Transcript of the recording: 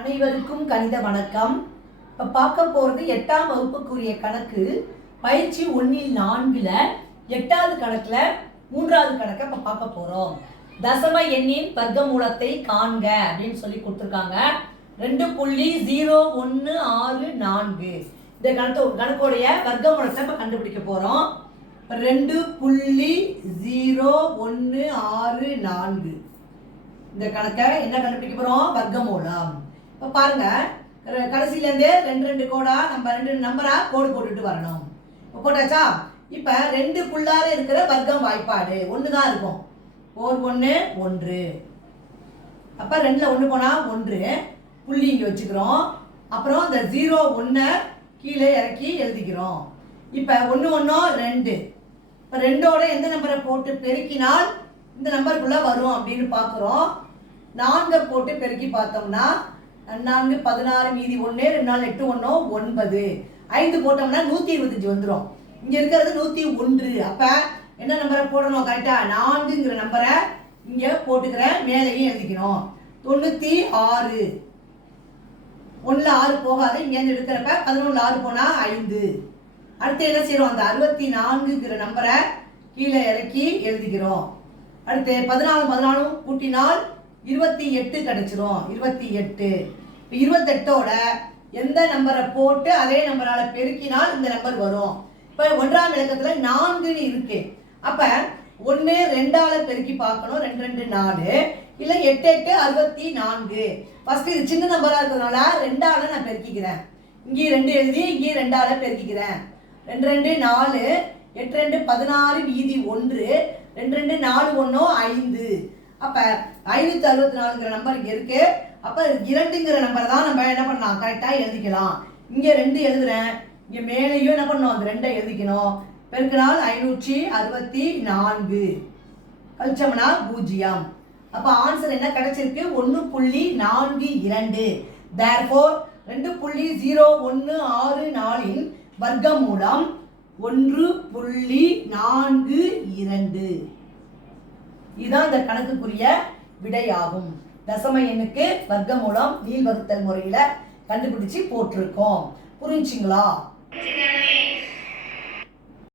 அனைவருக்கும் கணித வணக்கம். இப்போ பார்க்க போகிறது 8ஆம் வகுப்புக்குரிய கணக்கு பயிற்சி 1/4 8வது கணக்கில் 3வது கணக்கை இப்போ பார்க்க போகிறோம். தசம எண்ணின் வர்க்கமூலத்தை காண்க அப்படின்னு சொல்லி கொடுத்துருக்காங்க. 2.0164 இந்த கணக்குடைய வர்க்கமூலத்தை இப்போ கண்டுபிடிக்க போகிறோம். 2.0164 இந்த கணக்கை என்ன கண்டுபிடிக்க போகிறோம்? வர்க்கமூலம். இப்போ பாருங்க, கடைசியிலேருந்து ரெண்டு கோடா நம்ம 2 நம்பரா கோடு போட்டுட்டு வரணும். இப்போ போட்டாச்சா? இப்போ 2க்குள்ளார இருக்கிற வர்க்கம் வாய்ப்பாடு 1 தான் இருக்கும். 4 1 1. அப்போ 2ல் 1 போனால் 1 புள்ளி இங்கே வச்சுக்கிறோம். அப்புறம் இந்த 0 1 கீழே இறக்கி எழுதிக்கிறோம். இப்போ 1 1 2. இப்போ 2ஓட எந்த நம்பரை போட்டு பெருக்கினால் இந்த நம்பருக்குள்ளே வரும் அப்படின்னு பார்க்குறோம். 4 போட்டு பெருக்கி பார்த்தோம்னா 4 16 மீதி 1 2 4 8 1 9. 5 போட்டோம்னா 125 வந்துடும். இங்கே இருக்கிறது 101. அப்போ என்ன நம்பரை போடணும்? கரெக்டாக 4ங்கிற நம்பரை இங்கே போட்டுக்கிறேன், மேலேயும் எழுதிக்கணும். 96. 1ல் 6 போகாது, இங்கேருந்து எடுக்கிறப்ப 11ல் 6 போனால் 5. அடுத்து என்ன செய்கிறோம்? அந்த 64ங்கிற நம்பரை கீழே இறக்கி எழுதிக்கிறோம். அடுத்து 14 கூட்டினால் 28 கிடைச்சிரும். 28. இப்போ 28ஓட எந்த நம்பரை போட்டு அதே நம்பரால் பெருக்கினால் இந்த நம்பர் வரும். இப்போ 1ஆம் இலக்கத்தில் 4ன்னு இருக்கு. அப்போ 1 2ஆல் பெருக்கி பார்க்கணும். 2 2 4 இல்லை 8 8 64. ஃபஸ்ட்டு இது சின்ன நம்பராக இருக்கிறதுனால 2ஆல் நான் பெருக்கிக்கிறேன். இங்கே 2 எழுதி இங்கே 2ஆல் பெருக்கிக்கிறேன். 2 2 4 8 2 16 மீதி 1 2 2 4 1 5. அப்போ 564ங்கிற நம்பர் இங்கே இருக்கு. அப்போ 2ங்கிற நம்பரை தான் நம்ம என்ன பண்ணலாம்? கரெக்டாக எழுதிக்கலாம். இங்கே 2 எழுதுறேன், இங்கே மேலேயும் என்ன பண்ணணும்? அந்த 2 எழுதிக்கணும். பெருக்கினால் 564 கழிச்சோம்னா 0. அப்போ ஆன்சர் என்ன கிடைச்சிருக்கு? 1.42. தேர்ஃபோர் 2.0164இன் வர்க்கமூலம் 1.42. இதுதான் இந்த கணக்குக்குரிய விடையாகும். தசம எண்ணுக்கு வர்க்கமூலம் நீள்வகுத்தல் முறையில் கண்டுபிடிச்சு போட்டிருக்கோம். புரிஞ்சுங்களா?